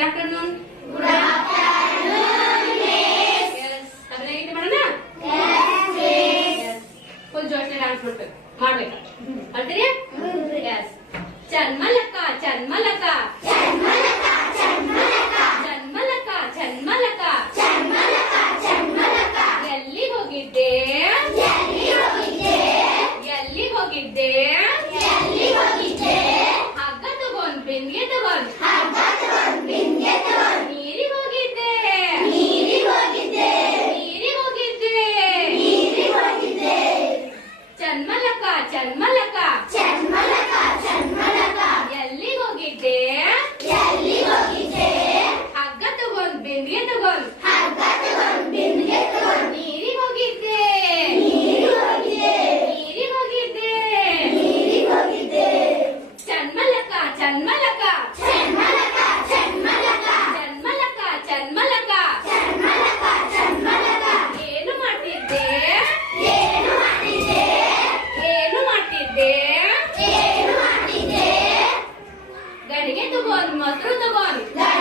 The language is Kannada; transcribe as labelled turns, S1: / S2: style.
S1: Good afternoon good afternoon yes ಅದನ್ನ ಮಾಡೋಣ ಫುಲ್ ಜೋಶ್ನೆ ಡಾನ್ಸ್ ಮಾಡ್ಬೇಕು. ಮಾಡ್ಬೇಕು. ಎಸ್ ಚನ್ಮಲಕ ಚನ್ಮಲಕ. ಚನ್ಮಲಕ ಚನ್ಮಲಕ. ಎಲ್ಲಿ ಹೋಗಿದ್ದೆ? ಎಲ್ಲಿ ಹೋಗಿದ್ದೆ? ಹಗ್ಗ ಚನ್ಮಲಕ ಚನ್ಮಲಕ Давай, матра, давай.